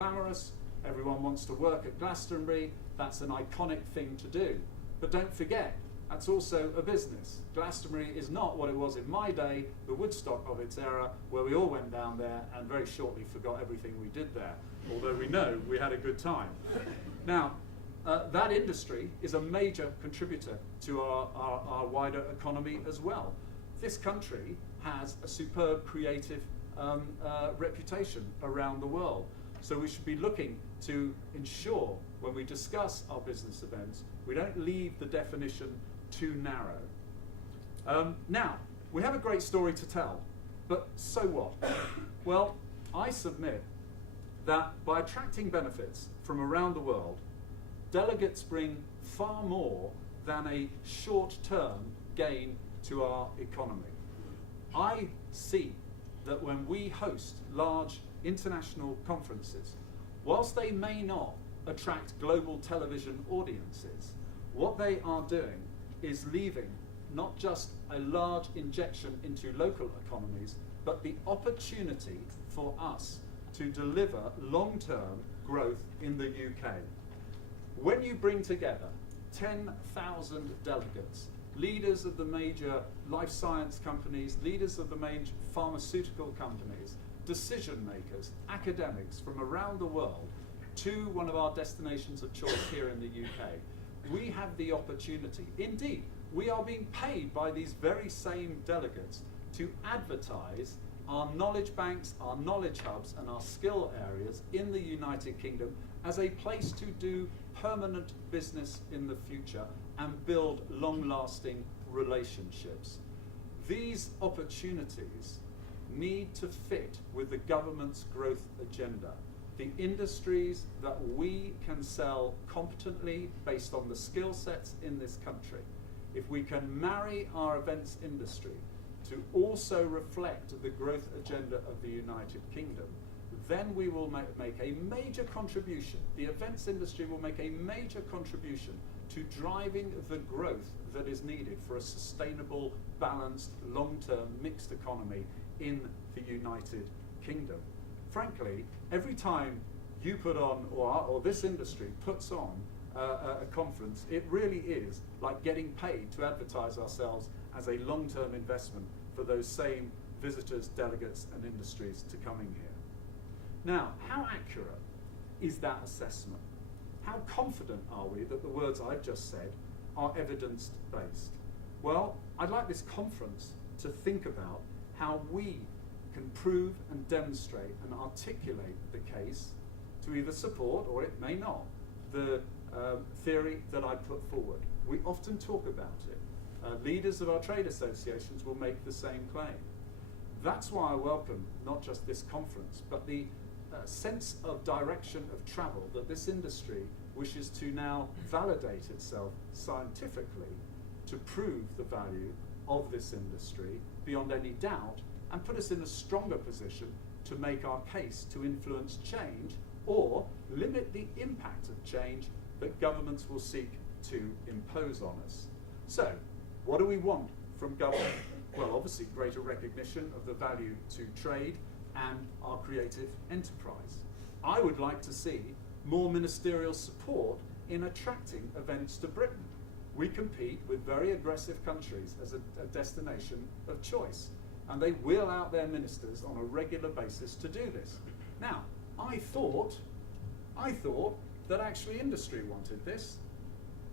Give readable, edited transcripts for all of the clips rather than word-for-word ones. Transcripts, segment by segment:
glamorous, everyone wants to work at Glastonbury, that's an iconic thing to do. But don't forget, that's also a business. Glastonbury is not what it was in my day, the Woodstock of its era, where we all went down there and very shortly forgot everything we did there, although we know we had a good time. Now, that industry is a major contributor to our wider economy as well. This country has a superb creative reputation around the world. So we should be looking to ensure when we discuss our business events, we don't leave the definition too narrow. Now, we have a great story to tell, but so what? Well, I submit that by attracting benefits from around the world, delegates bring far more than a short-term gain to our economy. I see that when we host large international conferences, whilst they may not attract global television audiences, what they are doing is leaving not just a large injection into local economies, but the opportunity for us to deliver long-term growth in the UK. When you bring together 10,000 delegates, leaders of the major life science companies, leaders of the major pharmaceutical companies, decision makers, academics from around the world to one of our destinations of choice here in the UK, we have the opportunity, indeed, we are being paid by these very same delegates to advertise our knowledge banks, our knowledge hubs and our skill areas in the United Kingdom as a place to do permanent business in the future and build long-lasting relationships. These opportunities need to fit with the government's growth agenda. The industries that we can sell competently based on the skill sets in this country, if we can marry our events industry to also reflect the growth agenda of the United Kingdom, then we will make a major contribution. The events industry will make a major contribution to driving the growth that is needed for a sustainable, balanced, long-term mixed economy in the United Kingdom. Frankly, every time you put on, or this industry puts on a conference, it really is like getting paid to advertise ourselves as a long-term investment for those same visitors, delegates and industries to coming here. Now, how accurate is that assessment? How confident are we that the words I've just said are evidence-based? Well, I'd like this conference to think about how we can prove and demonstrate and articulate the case to either support, or it may not, the theory that I put forward. We often talk about it. Leaders of our trade associations will make the same claim. That's why I welcome not just this conference, but the sense of direction of travel that this industry wishes to now validate itself scientifically to prove the value of this industry beyond any doubt and put us in a stronger position to make our case to influence change or limit the impact of change that governments will seek to impose on us. So, what do we want from government? Well, obviously greater recognition of the value to trade and our creative enterprise. I would like to see more ministerial support in attracting events to Britain. We compete with very aggressive countries as a destination of choice, and they wheel out their ministers on a regular basis to do this. Now, I thought that actually industry wanted this,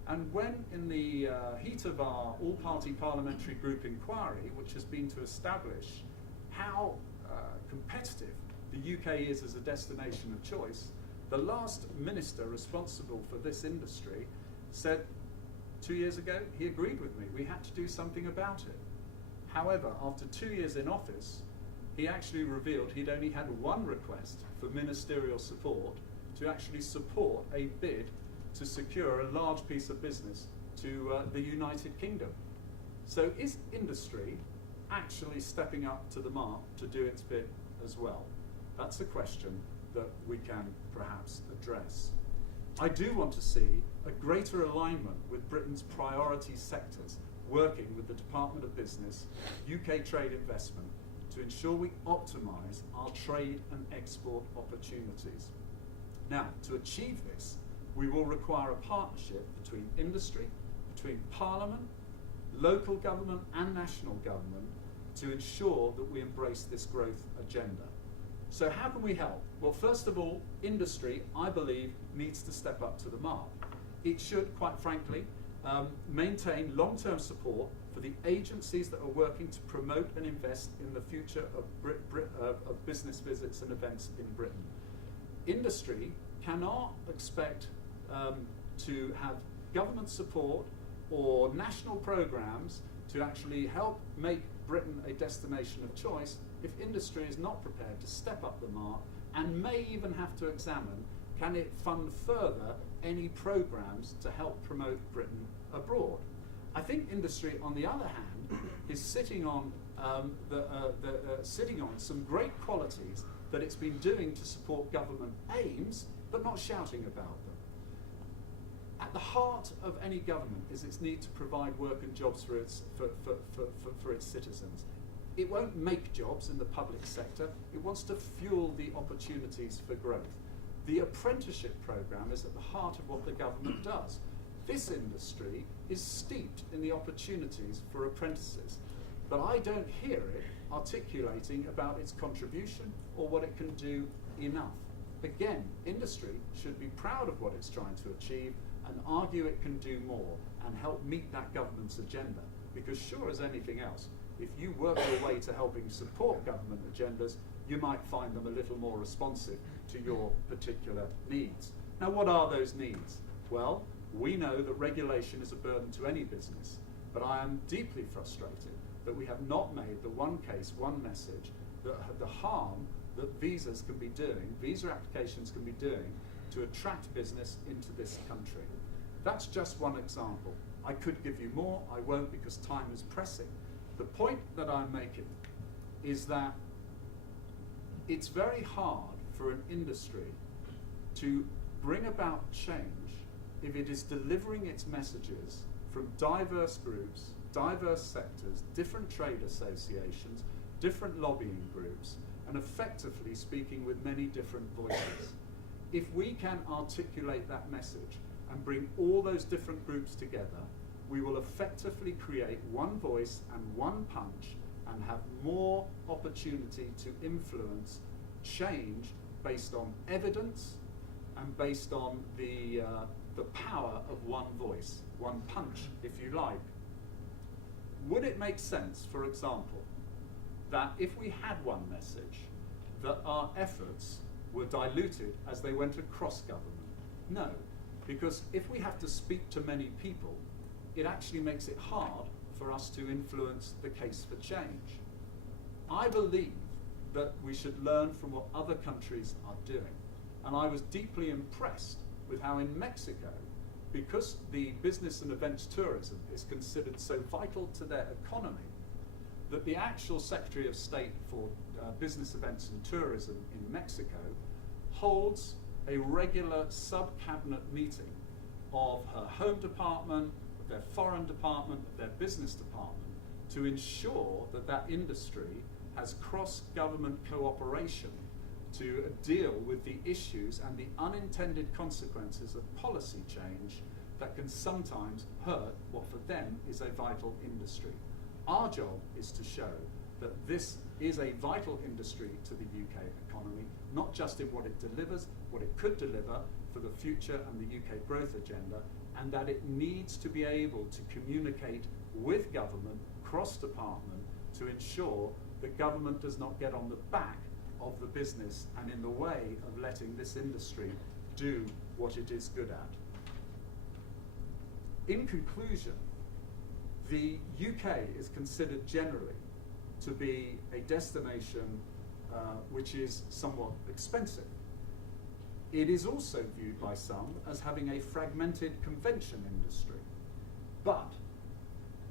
and when in the heat of our all-party parliamentary group inquiry, which has been to establish how competitive the UK is as a destination of choice, the last minister responsible for this industry said 2 years ago, he agreed with me, we had to do something about it. However, after 2 years in office, he actually revealed he'd only had one request for ministerial support to actually support a bid to secure a large piece of business to the United Kingdom. So is industry actually stepping up to the mark to do its bit as well? That's a question that we can perhaps address. I do want to see a greater alignment with Britain's priority sectors, working with the Department of Business, UK Trade Investment, to ensure we optimise our trade and export opportunities. Now, to achieve this, we will require a partnership between industry, between Parliament, local government and national government to ensure that we embrace this growth agenda. So how can we help? Well, first of all, industry, I believe, needs to step up to the mark. It should, quite frankly, maintain long-term support for the agencies that are working to promote and invest in the future of business visits and events in Britain. Industry cannot expect to have government support or national programs to actually help make Britain a destination of choice if industry is not prepared to step up the mark and may even have to examine, can it fund further any programs to help promote Britain abroad? I think industry, on the other hand, is sitting on some great qualities that it's been doing to support government aims, but not shouting about them. At the heart of any government is its need to provide work and jobs for its citizens. It won't make jobs in the public sector. It wants to fuel the opportunities for growth. The apprenticeship programme is at the heart of what the government does. This industry is steeped in the opportunities for apprentices, but I don't hear it articulating about its contribution or what it can do enough. Again, industry should be proud of what it's trying to achieve and argue it can do more and help meet that government's agenda. Because sure as anything else, if you work your way to helping support government agendas, you might find them a little more responsive to your particular needs. Now, what are those needs? Well, we know that regulation is a burden to any business, but I am deeply frustrated that we have not made the one case, one message, that the harm that visas can be doing, visa applications can be doing, to attract business into this country. That's just one example. I could give you more, I won't because time is pressing. The point that I'm making is that it's very hard for an industry to bring about change if it is delivering its messages from diverse groups, diverse sectors, different trade associations, different lobbying groups, and effectively speaking with many different voices. If we can articulate that message and bring all those different groups together, we will effectively create one voice and one punch and have more opportunity to influence change based on evidence and based on the power of one voice, one punch, if you like. Would it make sense, for example, that if we had one message, that our efforts were diluted as they went across government? No, because if we have to speak to many people, it actually makes it hard for us to influence the case for change. I believe that we should learn from what other countries are doing. And I was deeply impressed with how in Mexico, because the business and events tourism is considered so vital to their economy, that the actual Secretary of State for Business Events and Tourism in Mexico holds a regular sub-cabinet meeting of her home department, of their foreign department, of their business department, to ensure that that industry has cross-government cooperation to deal with the issues and the unintended consequences of policy change that can sometimes hurt what for them is a vital industry. Our job is to show that this is a vital industry to the UK economy, not just in what it delivers, what it could deliver for the future and the UK growth agenda, and that it needs to be able to communicate with government, cross-department, to ensure that government does not get on the back of the business and in the way of letting this industry do what it is good at. In conclusion, the UK is considered generally to be a destination which is somewhat expensive. It is also viewed by some as having a fragmented convention industry. But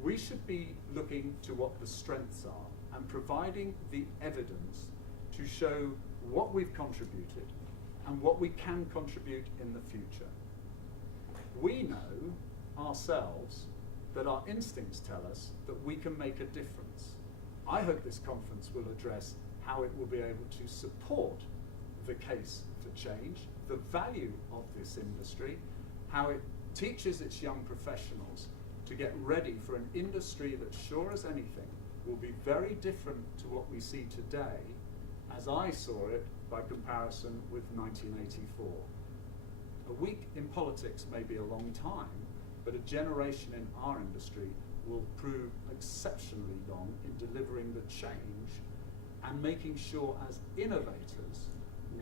we should be looking to what the strengths are and providing the evidence to show what we've contributed and what we can contribute in the future. We know ourselves that our instincts tell us that we can make a difference. I hope this conference will address how it will be able to support the case for change, the value of this industry, how it teaches its young professionals to get ready for an industry that, sure as anything, will be very different to what we see today, as I saw it by comparison with 1984. A week in politics may be a long time, but a generation in our industry will prove exceptionally long in delivering the change and making sure as innovators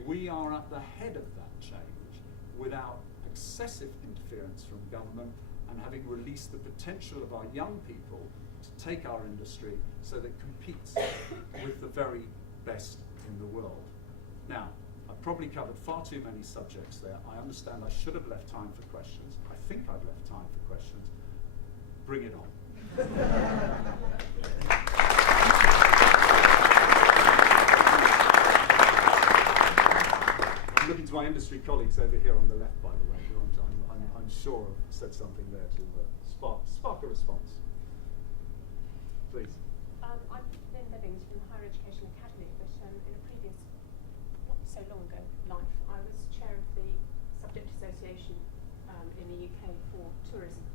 we are at the head of that change without excessive interference from government, and having released the potential of our young people to take our industry so that it competes with the very best in the world. Now, I've probably covered far too many subjects there. I understand I should have left time for questions. I think I've left time for questions. Bring it on. I'm looking to my industry colleagues over here on the left, by the way, who I'm sure have said something there to spark a response. Please. I'm Lynn Bevings from Higher Education Academy, but in a previous, not so long ago, life, I was chair of the Subject Association in the UK for tourism.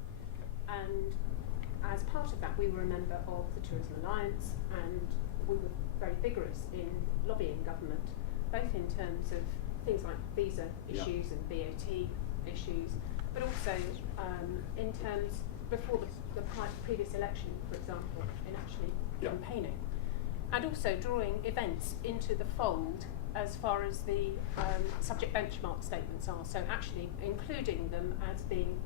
And as part of that, we were a member of the Tourism Alliance, and we were very vigorous in lobbying government, both in terms of things like visa issues and VAT issues, but also in terms before the previous election, for example, in actually campaigning. And also drawing events into the fold as far as the subject benchmark statements are, so actually including them as being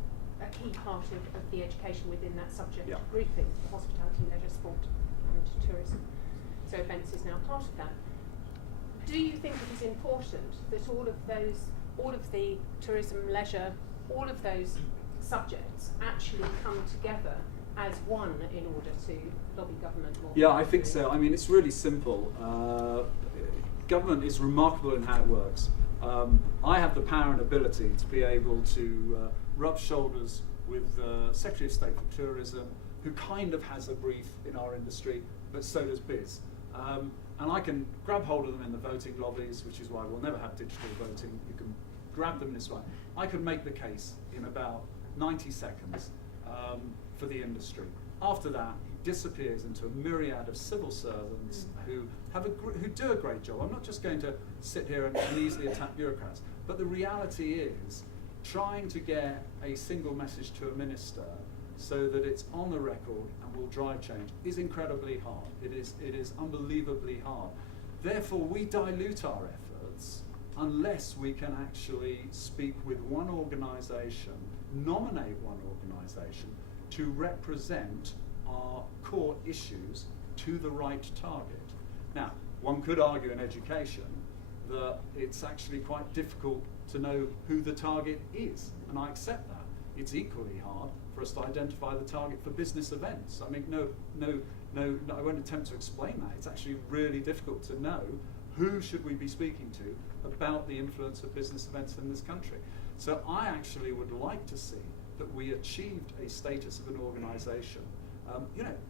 a key part of the education within that subject grouping, hospitality, leisure, sport and tourism. So events is now part of that. Do you think it is important that all of the tourism, leisure, all of those subjects actually come together as one in order to lobby government more? Yeah, I think so. I mean, it's really simple. Government is remarkable in how it works. I have the power and ability to be able to rub shoulders with the Secretary of State for Tourism, who kind of has a brief in our industry, but so does Biz. And I can grab hold of them in the voting lobbies, which is why we'll never have digital voting. You can grab them this way. I can make the case in about 90 seconds for the industry. After that, he disappears into a myriad of civil servants who do a great job. I'm not just going to sit here and easily attack bureaucrats, but the reality is trying to get a single message to a minister so that it's on the record and will drive change is incredibly hard. It is unbelievably hard. Therefore, we dilute our efforts unless we can actually speak with one organisation, nominate one organisation to represent our core issues to the right target. Now, one could argue in education that it's actually quite difficult to know who the target is, and I accept that. It's equally hard for us to identify the target for business events. I mean, no, I won't attempt to explain that. It's actually really difficult to know who should we be speaking to about the influence of business events in this country. So I actually would like to see that we achieved a status of an organisation,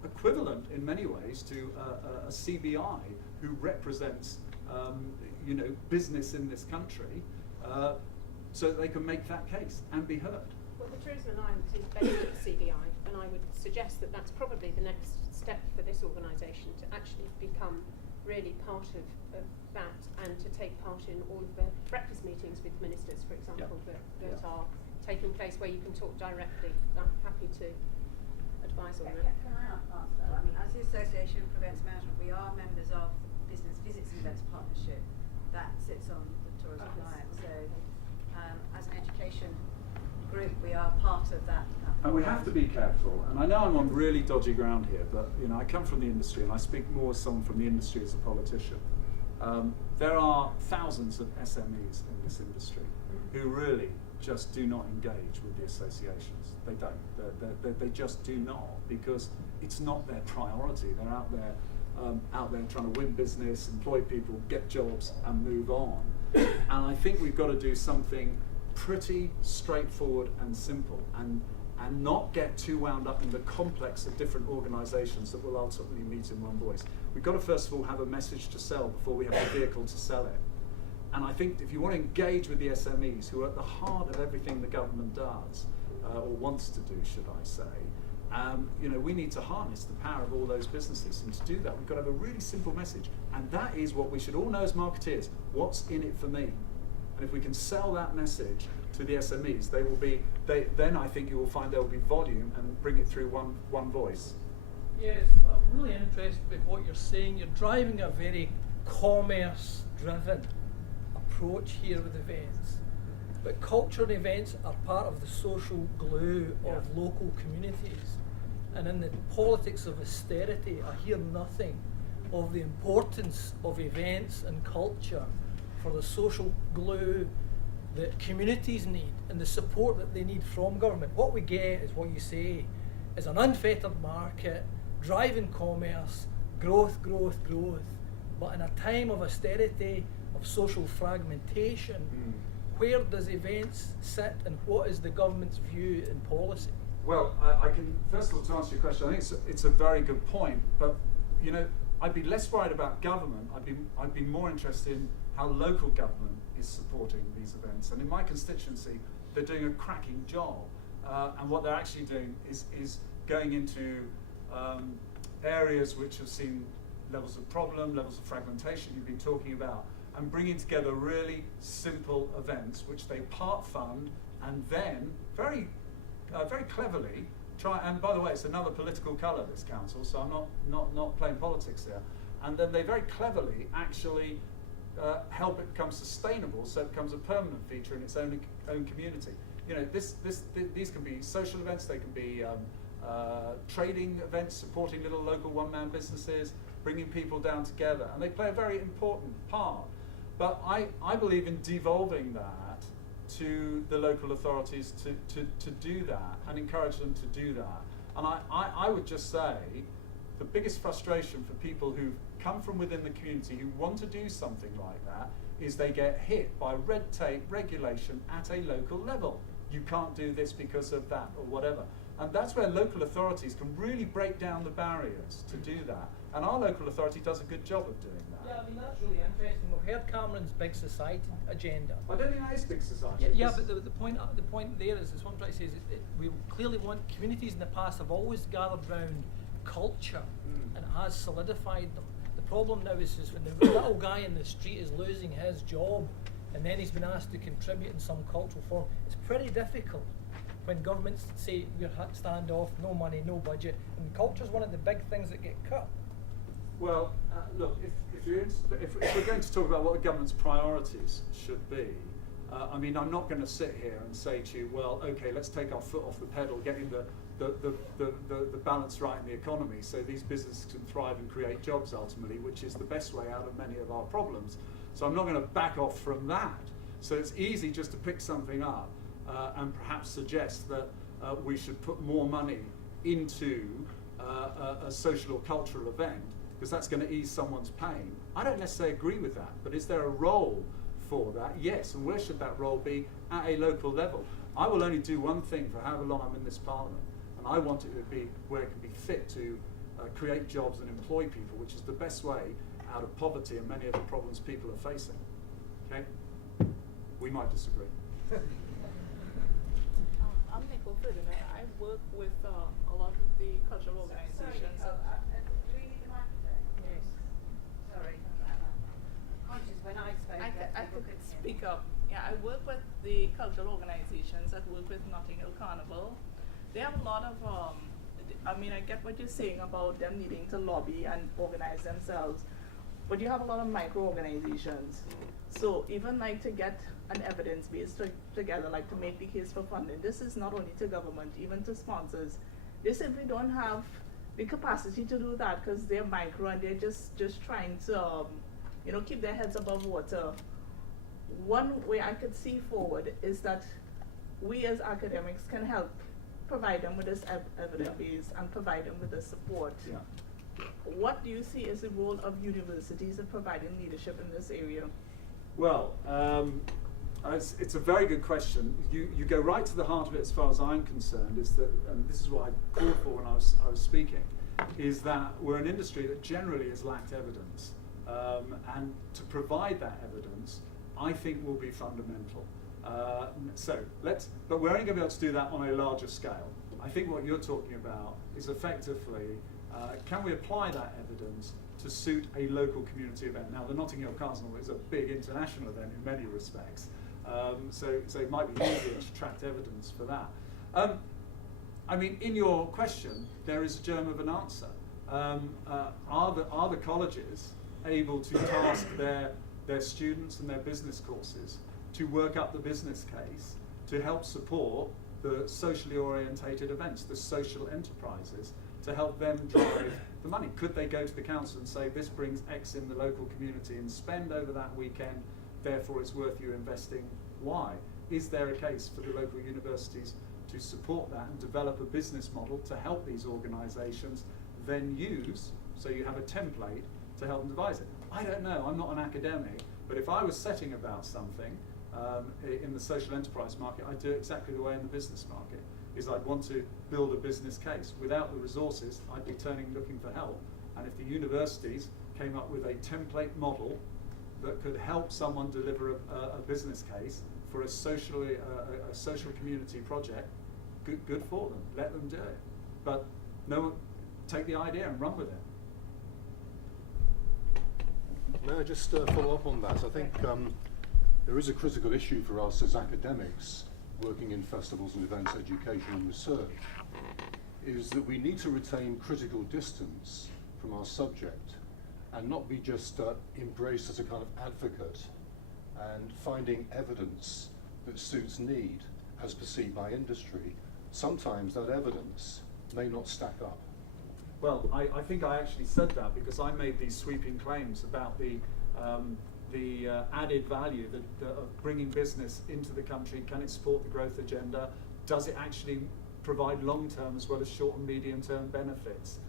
equivalent in many ways to a CBI who represents, business in this country, so that they can make that case and be heard. Well, the Tourism Alliance is based at the CBI, and I would suggest that that's probably the next step for this organisation to actually become really part of that, and to take part in all of the breakfast meetings with ministers, for example, that are taking place where you can talk directly. I'm happy to advise on that. Can I ask that? I mean, as the Association for Events Management, we are members of the Business Visits and Events Partnership that sits on the Tourism Alliance. So, as an education group, we are part of that. And we have to be careful. And I know I'm on really dodgy ground here, but I come from the industry, and I speak more as someone from the industry as a politician. There are thousands of SMEs in this industry who really just do not engage with the associations. They don't. They just do not, because it's not their priority. They're out there trying to win business, employ people, get jobs, and move on. And I think we've got to do something pretty straightforward and simple, and not get too wound up in the complex of different organisations that will ultimately meet in one voice. We've got to first of all have a message to sell before we have a vehicle to sell it. And I think if you want to engage with the SMEs, who are at the heart of everything the government does, or wants to do, should I say, we need to harness the power of all those businesses. And to do that, we've got to have a really simple message. And that is what we should all know as marketeers. What's in it for me? And if we can sell that message to the SMEs, then I think you will find there will be volume and bring it through one voice. Yes, I'm really interested with what you're saying. You're driving a very commerce-driven approach here with events. But culture and events are part of the social glue of local communities. And in the politics of austerity, I hear nothing of the importance of events and culture for the social glue that communities need and the support that they need from government. What we get is what you say, is an unfettered market, driving commerce, growth. But in a time of austerity, of social fragmentation, where does events sit and what is the government's view in policy? Well, I can, first of all, to answer your question, I think it's a very good point, but I'd be less worried about government. I'd be more interested in how local government is supporting these events. And in my constituency, they're doing a cracking job. And what they're actually doing is going into areas which have seen levels of problem, levels of fragmentation you've been talking about, and bringing together really simple events which they part fund and then very cleverly try, and by the way, it's another political colour, this council, so I'm not playing politics here, and then they very cleverly actually help it become sustainable, so it becomes a permanent feature in its own community. These can be social events, they can be trading events, supporting little local one-man businesses, bringing people down together, and they play a very important part. But I believe in devolving that to the local authorities to do that and encourage them to do that. And I would just say the biggest frustration for people who come from within the community who want to do something like that is they get hit by red tape regulation at a local level. You can't do this because of that or whatever. And that's where local authorities can really break down the barriers to do that. And our local authority does a good job of doing that. Yeah, I mean, that's really interesting. We've heard Cameron's big society agenda. I don't think that is big society. Yeah, but the point there is what I'm trying to say is that we clearly want, communities in the past have always gathered round culture and it has solidified them. The problem now is when the little guy in the street is losing his job and then he's been asked to contribute in some cultural form. It's pretty difficult when governments say we're standoff, no money, no budget, and culture is one of the big things that get cut. Well, look, if we're going to talk about what the government's priorities should be, I mean, I'm not going to sit here and say to you, well, okay, let's take our foot off the pedal, getting the balance right in the economy so these businesses can thrive and create jobs ultimately, which is the best way out of many of our problems. So I'm not going to back off from that. So it's easy just to pick something up and perhaps suggest that we should put more money into a social or cultural event, because that's going to ease someone's pain. I don't necessarily agree with that, but is there a role for that? Yes, and where should that role be? At a local level. I will only do one thing for however long I'm in this parliament, and I want it to be where it can be fit to create jobs and employ people, which is the best way out of poverty and many of the problems people are facing. Okay? We might disagree. I'm Nick de Bois. I work with a lot of the cultural organizations. Do we need the microphone? Yes. Sorry. Conscious when I spoke. I could speak up. Yeah, I work with the cultural organizations that work with Notting Hill Carnival. They have a lot of, I mean, I get what you're saying about them needing to lobby and organize themselves, but you have a lot of micro organizations. So even like to get an evidence base together, like to make the case for funding, this is not only to government, even to sponsors. They simply don't have the capacity to do that because they're micro and they're just trying to, keep their heads above water. One way I could see forward is that we as academics can help provide them with this evidence base and provide them with the support. Yeah. What do you see as the role of universities in providing leadership in this area? Well, it's a very good question. You go right to the heart of it as far as I'm concerned, is that, and this is what I called for when I was speaking, is that we're an industry that generally has lacked evidence. And to provide that evidence, I think will be fundamental. But we're only going to be able to do that on a larger scale. I think what you're talking about is effectively, can we apply that evidence to suit a local community event? Now, the Notting Hill Carnival is a big international event in many respects, so it might be easier to tract evidence for that. I mean, in your question, there is a germ of an answer. Are the colleges able to task their students and their business courses to work up the business case to help support the socially orientated events, the social enterprises, to help them drive the money? Could they go to the council and say, this brings X in the local community and spend over that weekend, therefore it's worth you investing Y? Is there a case for the local universities to support that and develop a business model to help these organisations then use, so you have a template to help them devise it? I don't know, I'm not an academic, but if I was setting about something in the social enterprise market, I'd do it exactly the way in the business market, is I'd want to build a business case. Without the resources, I'd be looking for help. And if the universities came up with a template model that could help someone deliver a business case for a social community project, good for them. Let them do it. But no, take the idea and run with it. May I just follow up on that? I think there is a critical issue for us as academics working in festivals and events, education and research, is that we need to retain critical distance from our subject and not be just embraced as a kind of advocate and finding evidence that suits need as perceived by industry. Sometimes that evidence may not stack up. Well, I think I actually said that because I made these sweeping claims about the added value of bringing business into the country. Can it support the growth agenda? Does it actually provide long-term as well as short and medium-term benefits?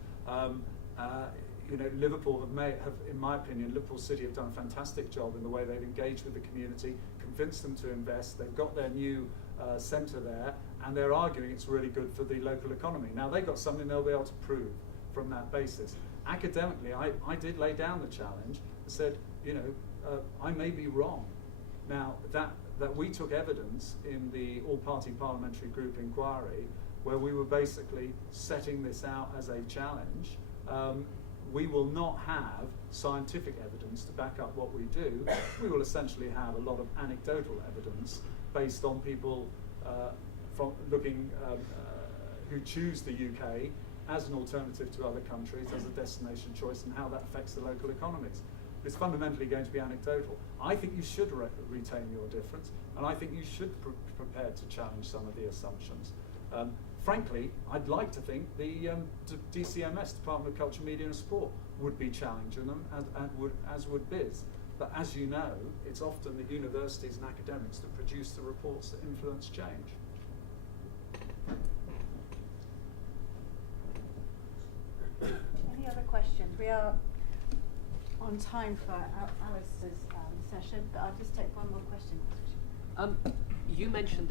Liverpool have, in my opinion, Liverpool City have done a fantastic job in the way they've engaged with the community, convinced them to invest. They've got their new centre there, and they're arguing it's really good for the local economy. Now, they've got something they'll be able to prove from that basis. Academically, I did lay down the challenge and said, I may be wrong. Now, that we took evidence in the all-party parliamentary group inquiry where we were basically setting this out as a challenge. We will not have scientific evidence to back up what we do. We will essentially have a lot of anecdotal evidence based on people from looking who choose the UK as an alternative to other countries, as a destination choice, and how that affects the local economies. It's fundamentally going to be anecdotal. I think you should retain your difference, and I think you should prepare to challenge some of the assumptions. Frankly, I'd like to think the DCMS, Department of Culture, Media and Sport, would be challenging them, as would BIS. But as you know, it's often the universities and academics that produce the reports that influence change. Any other questions? We are on time for Alistair's session, but I'll just take one more question. You mentioned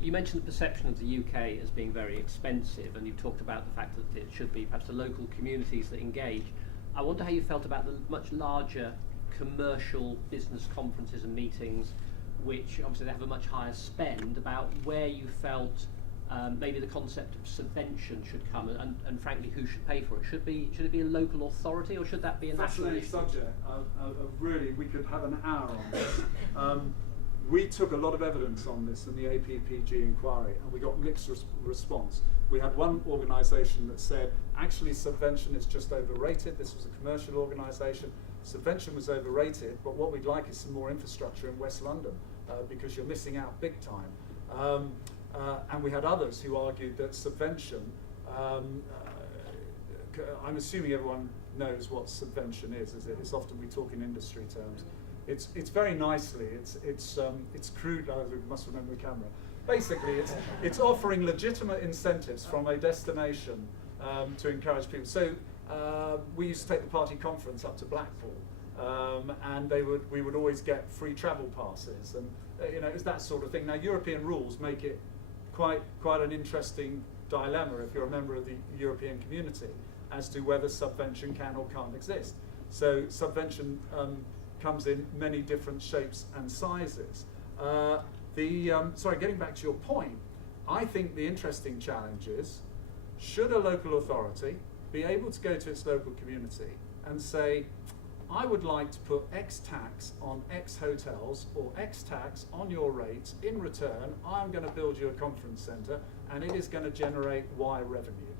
you mentioned the perception of the UK as being very expensive, and you talked about the fact that it should be perhaps the local communities that engage. I wonder how you felt about the much larger commercial business conferences and meetings, which obviously they have a much higher spend, about where you felt maybe the concept of subvention should come, and frankly, who should pay for it? Should it be a local authority, or should that be a national issue? Fascinating subject. Really, we could have an hour on this. We took a lot of evidence on this in the APPG inquiry, and we got mixed response. We had one organisation that said, actually, subvention is just overrated. This was a commercial organisation. Subvention was overrated, but what we'd like is some more infrastructure in West London, because you're missing out big time. And we had others who argued that subvention, I'm assuming everyone knows what subvention is it? It's often we talk in industry terms. It's very nicely, it's crude, we must remember the camera. Basically, it's offering legitimate incentives from a destination to encourage people. So we used to take the party conference up to Blackpool, and we would always get free travel passes, and it's that sort of thing. Now, European rules make it quite an interesting dilemma if you're a member of the European community as to whether subvention can or can't exist. So subvention comes in many different shapes and sizes. Sorry, getting back to your point, I think the interesting challenge is, should a local authority be able to go to its local community and say, I would like to put X tax on X hotels or X tax on your rates. In return, I'm going to build you a conference centre and it is going to generate Y revenue.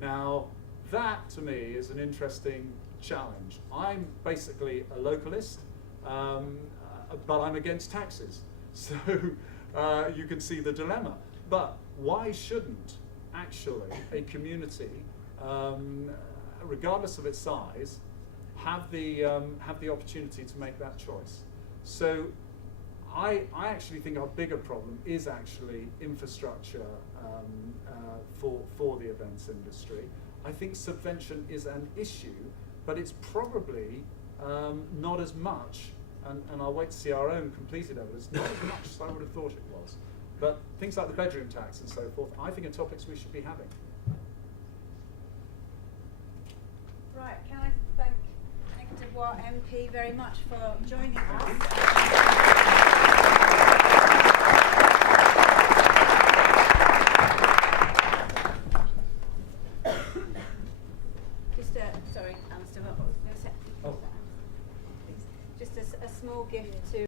Now, that to me is an interesting challenge. I'm basically a localist, but I'm against taxes. So you can see the dilemma. But why shouldn't actually a community, regardless of its size, have the opportunity to make that choice? So I actually think our bigger problem is actually infrastructure for the events industry. I think subvention is an issue, but it's probably not as much, and I'll wait to see our own completed evidence, not as much as I would have thought it was. But things like the bedroom tax and so forth, I think are topics we should be having. Right, can I thank Nick de Bois MP very much for joining us. Sorry, Alistair, what was going to say? Oh. Just a small gift to